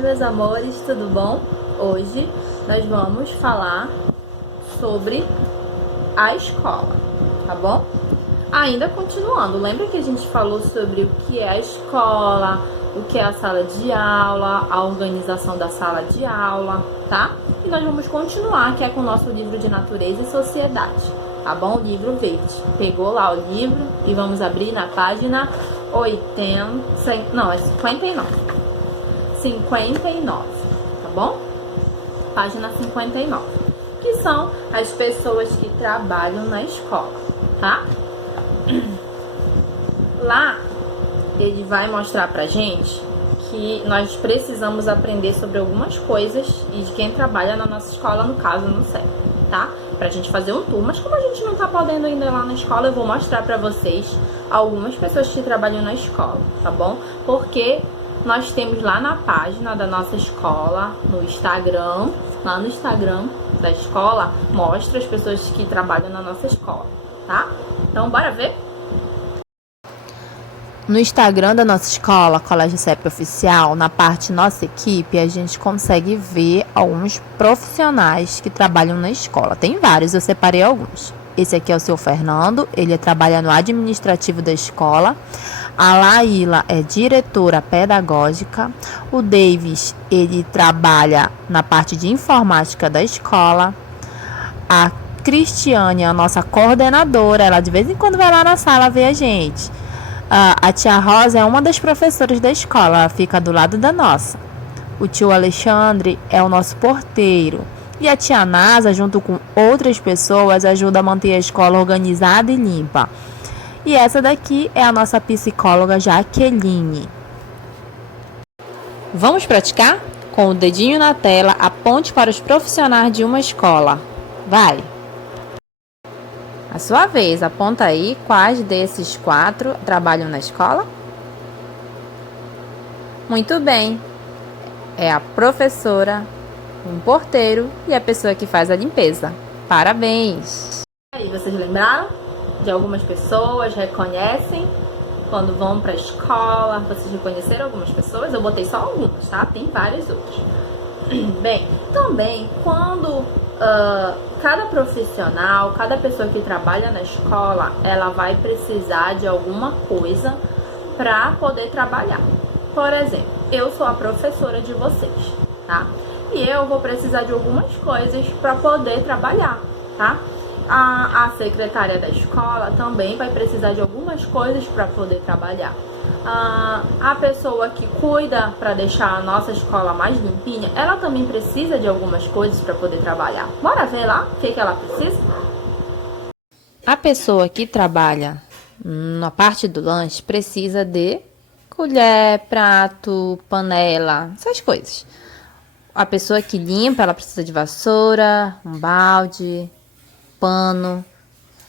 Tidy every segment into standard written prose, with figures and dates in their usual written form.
Oi, meus amores, tudo bom? Hoje nós vamos falar sobre a escola, tá bom? Ainda continuando, lembra que a gente falou sobre o que é a escola, o que é a sala de aula, a organização da sala de aula, tá? E nós vamos continuar, que é com o nosso livro de Natureza e Sociedade, tá bom? O livro verde. Pegou lá o livro e vamos abrir na página 59. 59, tá bom? Página 59, que são as pessoas que trabalham na escola, tá? Lá, ele vai mostrar pra gente que nós precisamos aprender sobre algumas coisas e de quem trabalha na nossa escola, no caso, no CEP, tá? Pra gente fazer um tour, mas como a gente não tá podendo ainda ir lá na escola, eu vou mostrar pra vocês algumas pessoas que trabalham na escola, tá bom? Porque nós temos lá na página da nossa escola, no Instagram, lá no Instagram da escola, mostra as pessoas que trabalham na nossa escola, tá? Então, bora ver? No Instagram da nossa escola, Colégio CEP Oficial, na parte Nossa Equipe, a gente consegue ver alguns profissionais que trabalham na escola. Tem vários, eu separei alguns. Esse aqui é o seu Fernando, ele trabalha no administrativo da escola. A Laíla é diretora pedagógica. O Davis, ele trabalha na parte de informática da escola. A Cristiane é a nossa coordenadora, ela de vez em quando vai lá na sala ver a gente. A tia Rosa é uma das professoras da escola, ela fica do lado da nossa. O tio Alexandre é o nosso porteiro. E a tia Nasa, junto com outras pessoas, ajuda a manter a escola organizada e limpa. E essa daqui é a nossa psicóloga Jaqueline. Vamos praticar? Com o dedinho na tela, aponte para os profissionais de uma escola. Vai! A sua vez, aponta aí quais desses 4 trabalham na escola? Muito bem! É a professora, um porteiro e a pessoa que faz a limpeza. Parabéns! Aí, vocês lembraram? De algumas pessoas, reconhecem quando vão pra escola. Vocês reconheceram algumas pessoas? Eu botei só algumas, tá? Tem várias outras. Bem, também quando cada profissional, cada pessoa que trabalha na escola, ela vai precisar de alguma coisa para poder trabalhar. Por exemplo, eu sou a professora de vocês, tá? E eu vou precisar de algumas coisas para poder trabalhar, tá? A secretária da escola também vai precisar de algumas coisas para poder trabalhar. A pessoa que cuida para deixar a nossa escola mais limpinha, ela também precisa de algumas coisas para poder trabalhar. Bora ver lá o que ela precisa? A pessoa que trabalha na parte do lanche precisa de colher, prato, panela, essas coisas. A pessoa que limpa, ela precisa de vassoura, um balde, pano.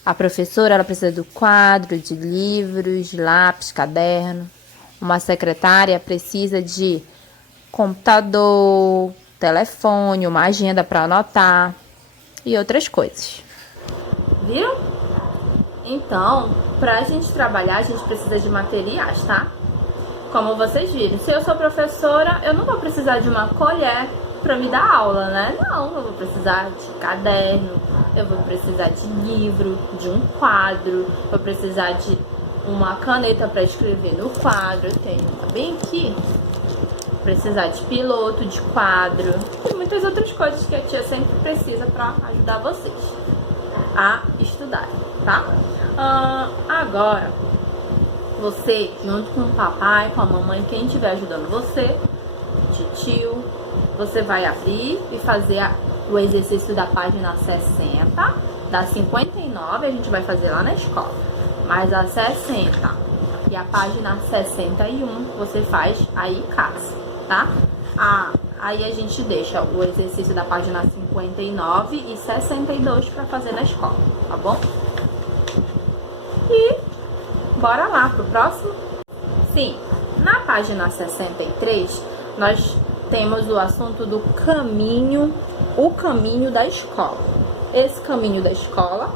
A professora, ela precisa do quadro, de livros, lápis, caderno. Uma secretária precisa de computador, telefone, uma agenda para anotar e outras coisas. Viram? Então, para a gente trabalhar, a gente precisa de materiais, tá? Como vocês viram, se eu sou professora, eu não vou precisar de uma colher para me dar aula, né? Não, eu vou precisar de caderno, eu vou precisar de livro, de um quadro, vou precisar de uma caneta para escrever no quadro, eu tenho bem aqui, vou precisar de piloto, de quadro e muitas outras coisas que a tia sempre precisa para ajudar vocês a estudarem, tá? Agora, você, junto com o papai, com a mamãe, quem estiver ajudando você, tio, você vai abrir e fazer o exercício da página 60, da 59, a gente vai fazer lá na escola. Mas a 60 e a página 61 você faz aí em casa, tá? Aí a gente deixa o exercício da página 59 e 62 para fazer na escola, tá bom? E bora lá pro próximo? Sim, na página 63, nós temos o assunto do caminho, o caminho da escola. Esse caminho da escola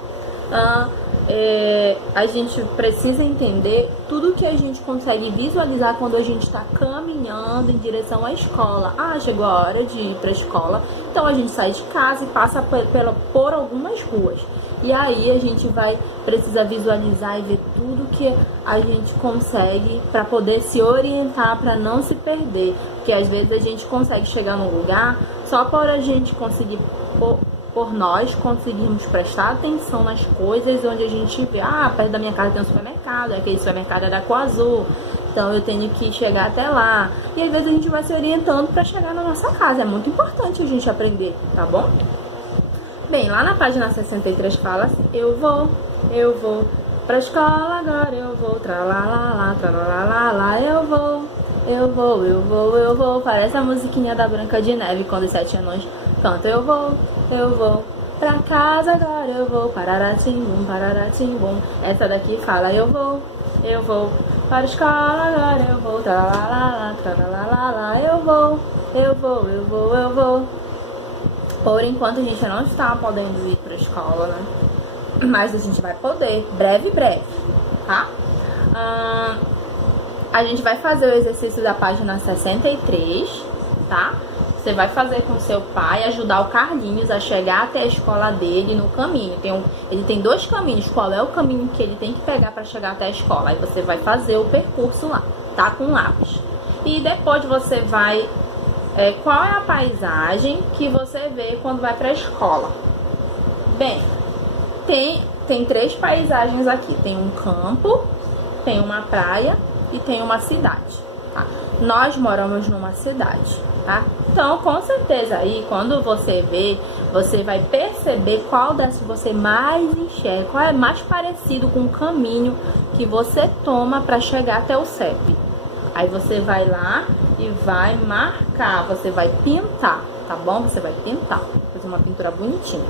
A gente precisa entender tudo que a gente consegue visualizar quando a gente está caminhando em direção à escola. Chegou a hora de ir para a escola, então a gente sai de casa e passa por algumas ruas. E aí a gente vai precisar visualizar e ver tudo que a gente consegue para poder se orientar, para não se perder. Porque às vezes a gente consegue chegar num lugar só por a gente conseguir, por nós conseguirmos prestar atenção nas coisas onde a gente vê, perto da minha casa tem um supermercado, aquele supermercado é da cor azul, então eu tenho que chegar até lá. E às vezes a gente vai se orientando para chegar na nossa casa. É muito importante a gente aprender, tá bom? Bem, lá na página 63 fala assim, eu vou pra escola agora, eu vou, tralalá, tralalá, eu vou. Parece a musiquinha da Branca de Neve, quando os 7 anos cantam, eu vou. Pra casa agora, eu vou, pararatimbum. Essa daqui fala, eu vou. Para a escola agora, eu vou, tralalá, tralalá, eu vou. Por enquanto a gente não está podendo ir para a escola, né? Mas a gente vai poder, breve, tá? A gente vai fazer o exercício da página 63, tá? Você vai fazer com seu pai, ajudar o Carlinhos a chegar até a escola dele no caminho. Ele tem 2 caminhos, qual é o caminho que ele tem que pegar para chegar até a escola? Aí você vai fazer o percurso lá, tá? Com lápis. E depois você vai... qual é a paisagem que você vê quando vai para a escola? Bem, tem 3 paisagens aqui. Tem um campo, tem uma praia e tem uma cidade, tá? Nós moramos numa cidade, tá? Então, com certeza aí, quando você vê, você vai perceber qual das você mais enxerga, qual é mais parecido com o caminho que você toma para chegar até o CEP. Aí você vai lá e vai marcar, você vai pintar, tá bom? Você vai pintar, fazer uma pintura bonitinha.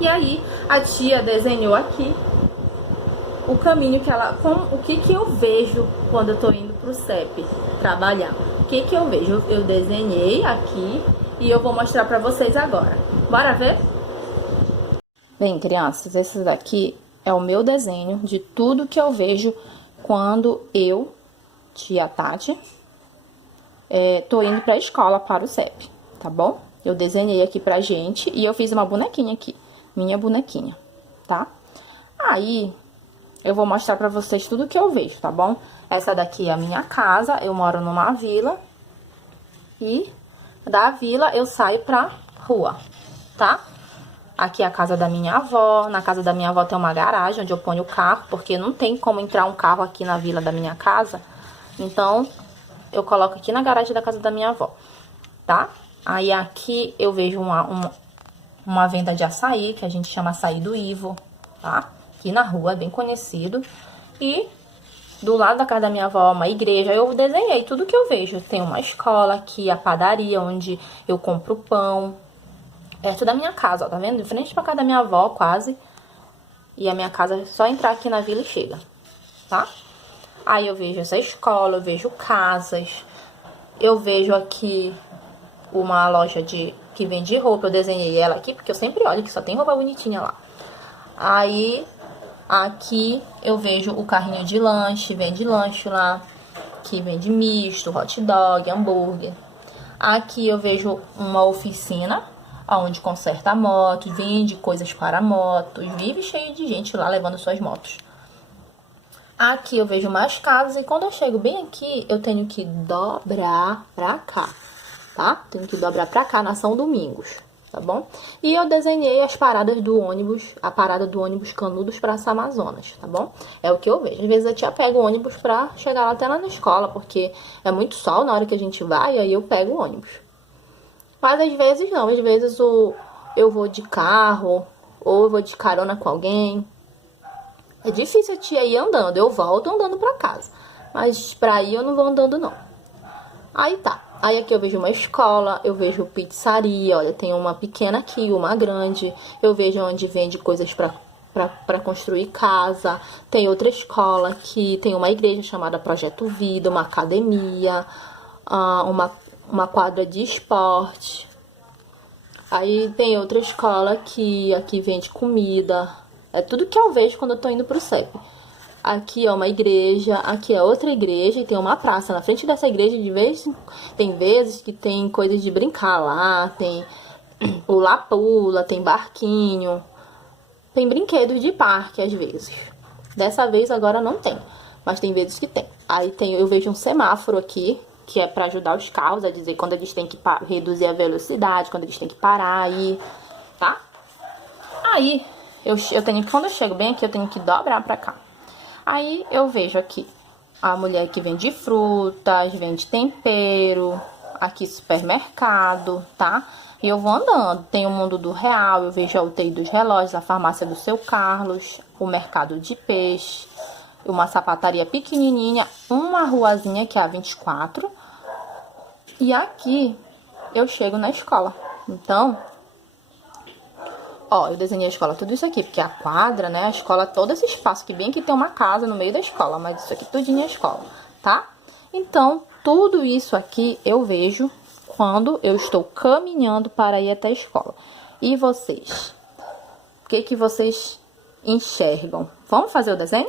E aí a tia desenhou aqui o caminho que ela... o que eu vejo quando eu tô indo pro CEP trabalhar. O que eu vejo? Eu desenhei aqui e eu vou mostrar pra vocês agora. Bora ver? Bem, crianças, esse daqui é o meu desenho de tudo que eu vejo quando eu... tia Tati, tô indo pra escola para o CEP, tá bom? Eu desenhei aqui pra gente e eu fiz uma bonequinha aqui, minha bonequinha, tá? Aí, eu vou mostrar pra vocês tudo que eu vejo, tá bom? Essa daqui é a minha casa, eu moro numa vila e da vila eu saio pra rua, tá? Aqui é a casa da minha avó, na casa da minha avó tem uma garagem onde eu ponho o carro, porque não tem como entrar um carro aqui na vila da minha casa. Então, eu coloco aqui na garagem da casa da minha avó, tá? Aí aqui eu vejo uma venda de açaí, que a gente chama açaí do Ivo, tá? Aqui na rua, é bem conhecido. E do lado da casa da minha avó, uma igreja. Eu desenhei tudo que eu vejo. Tem uma escola aqui, a padaria, onde eu compro pão. Perto da minha casa, ó, tá vendo? De frente pra casa da minha avó, quase. E a minha casa é só entrar aqui na vila e chega, tá? Aí eu vejo essa escola, eu vejo casas, eu vejo aqui uma loja que vende roupa, eu desenhei ela aqui, porque eu sempre olho que só tem roupa bonitinha lá. Aí, aqui eu vejo o carrinho de lanche, vende lanche lá, que vende misto, hot dog, hambúrguer. Aqui eu vejo uma oficina, onde conserta motos, vende coisas para motos, vive cheio de gente lá levando suas motos. Aqui eu vejo mais casas e quando eu chego bem aqui, eu tenho que dobrar pra cá, tá? Tenho que dobrar pra cá na São Domingos, tá bom? E eu desenhei as paradas do ônibus, a parada do ônibus Canudos Praça Amazonas, tá bom? É o que eu vejo. Às vezes a tia pega o ônibus pra chegar lá até lá na escola, porque é muito sol na hora que a gente vai, aí eu pego o ônibus. Mas às vezes não, às vezes eu vou de carro, ou eu vou de carona com alguém. É difícil a tia ir andando, eu volto andando pra casa. Mas pra ir eu não vou andando não. Aí tá, aí aqui eu vejo uma escola, eu vejo pizzaria, olha, tem uma pequena aqui, uma grande. Eu vejo onde vende coisas pra construir casa. Tem outra escola aqui, tem uma igreja chamada Projeto Vida, uma academia, uma quadra de esporte. Aí tem outra escola aqui vende comida. É tudo que eu vejo quando eu tô indo pro CEP. Aqui é uma igreja, aqui é outra igreja e tem uma praça. Na frente dessa igreja, tem vezes que tem coisas de brincar lá, tem pula-pula, tem barquinho, tem brinquedos de parque às vezes. Dessa vez agora não tem, mas tem vezes que tem. Aí eu vejo um semáforo aqui, que é para ajudar os carros a dizer quando eles têm que reduzir a velocidade, quando eles têm que parar aí, tá? Aí, quando eu chego bem aqui, eu tenho que dobrar pra cá. Aí eu vejo aqui a mulher que vende frutas, vende tempero, aqui supermercado, tá? E eu vou andando, tem o Mundo do Real, eu vejo a UTI dos relógios, a farmácia do Seu Carlos, o mercado de peixe, uma sapataria pequenininha, uma ruazinha que é a 24. E aqui eu chego na escola. Então, ó, eu desenhei a escola tudo isso aqui, porque a quadra, né, a escola, todo esse espaço, que bem que tem uma casa no meio da escola, mas isso aqui tudinho é escola, tá? Então, tudo isso aqui eu vejo quando eu estou caminhando para ir até a escola. E vocês? O que vocês enxergam? Vamos fazer o desenho?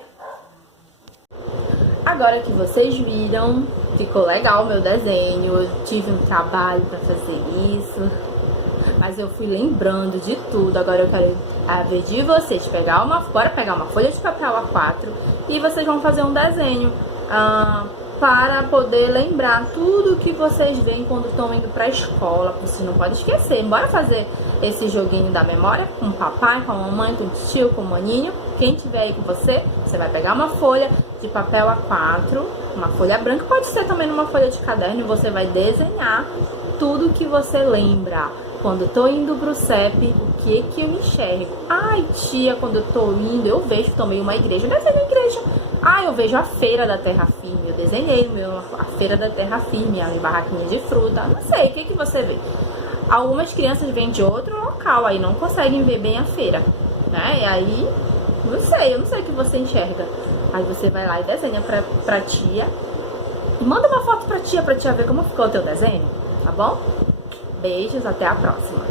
Agora que vocês viram, ficou legal o meu desenho, eu tive um trabalho para fazer isso, mas eu fui lembrando de tudo. Agora eu quero ver de vocês, bora pegar uma folha de papel A4 e vocês vão fazer um desenho para poder lembrar tudo que vocês veem quando estão indo para a escola. Vocês não podem esquecer. Bora fazer esse joguinho da memória com o papai, com a mamãe, com o tio, com o maninho. Quem tiver aí com você, você vai pegar uma folha de papel A4, uma folha branca, pode ser também numa folha de caderno, e você vai desenhar tudo que você lembra. Quando eu tô indo pro CEP, o que eu enxergo? Ai, tia, quando eu tô indo, eu vejo também uma igreja. Eu desenhei a igreja. Ah, eu vejo a feira da Terra Firme. Eu desenhei a feira da Terra Firme, ali, barraquinha de fruta. Não sei, o que você vê? Algumas crianças vêm de outro local, aí não conseguem ver bem a feira, né? E aí, eu não sei o que você enxerga. Aí você vai lá e desenha pra tia. E manda uma foto pra tia ver como ficou o teu desenho, tá bom? Beijos, até a próxima.